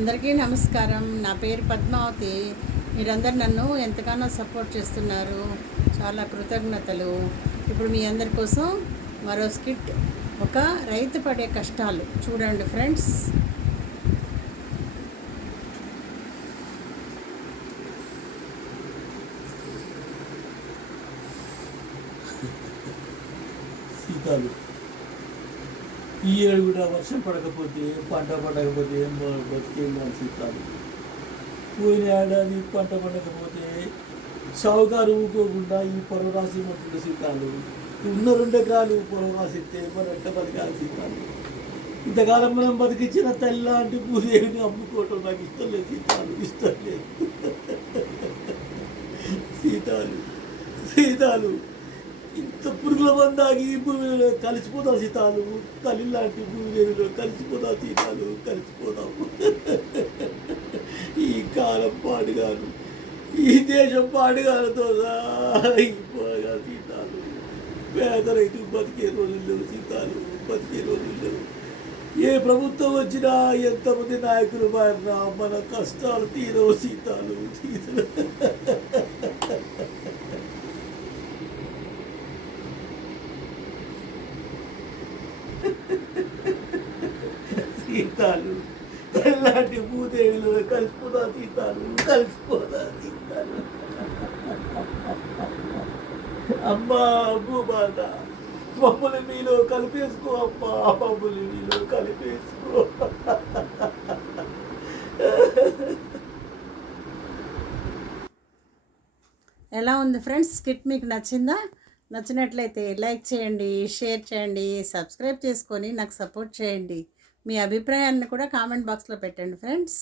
అందరికీ నమస్కారం. నా పేరు పద్మావతి. మీరందరూ నన్ను ఎంతగానో సపోర్ట్ చేస్తున్నారు. చాలా కృతజ్ఞతలు. ఇప్పుడు మీ అందరి కోసం మరో స్కిట్, ఒక రైతు పడే కష్టాలు చూడండి ఫ్రెండ్స్. సీతాలు ఈ ఏడు కూడా వర్షం పడకపోతే, పంట పడకపోతే బతికేం సీతాలు. పోయిన ఏడాది పంట పడకపోతే షావుకారు ఊకోకుండా ఈ పొలం రాసి మొత్తం సీతాలు. ఉన్న 2 ఎకరాలు పొలం రాసిస్తే మన ఎట్ట బతకాలి సీతాలు. ఇంతకాలం మనం బతికించిన తల్లాంటి భూదేవిని అమ్ముకోవటం నాకు ఇష్టం లేదు సీతాలు, ఇష్టం లేదు. సీతాలు ఇంత పురుగుల మందాగి ఈ భూమిలో కలిసిపోతాం సీతాలు. తల్లి లాంటి భూమిలో కలిసిపోతాం సీతాలు, కలిసిపోతాము. ఈ కాలం పాడుగాను, ఈ దేశం పాడుగాలతో అయిపోగా సీతాలు. పేద రైతు బతికే రోజులు లేవు సీతాలు, బతికే రోజులు లేవు. ఏ ప్రభుత్వం వచ్చినా, ఎంతమంది నాయకులు మారినా మన కష్టాలు తీరవు సీతాలు. సీతాలు తెల్లాంటి భూదేవిలో కలిసిపోదా సీతాలు, కలిసిపోదా సీతాలు. అమ్మా భూమాత, మమ్మల్ని మీలో కలిపేసుకో అమ్మా, మమ్మల్ని మీలో కలిపేసుకో. ఎలా ఉంది ఫ్రెండ్స్? స్కిట్ మీకు నచ్చిందా? నచ్చినట్లయితే లైక్ చేయండి, షేర్ చేయండి, సబ్స్క్రైబ్ చేసుకొని నాకు సపోర్ట్ చేయండి. మీ అభిప్రాయాన్ని కూడా కామెంట్ బాక్స్లో పెట్టండి ఫ్రెండ్స్.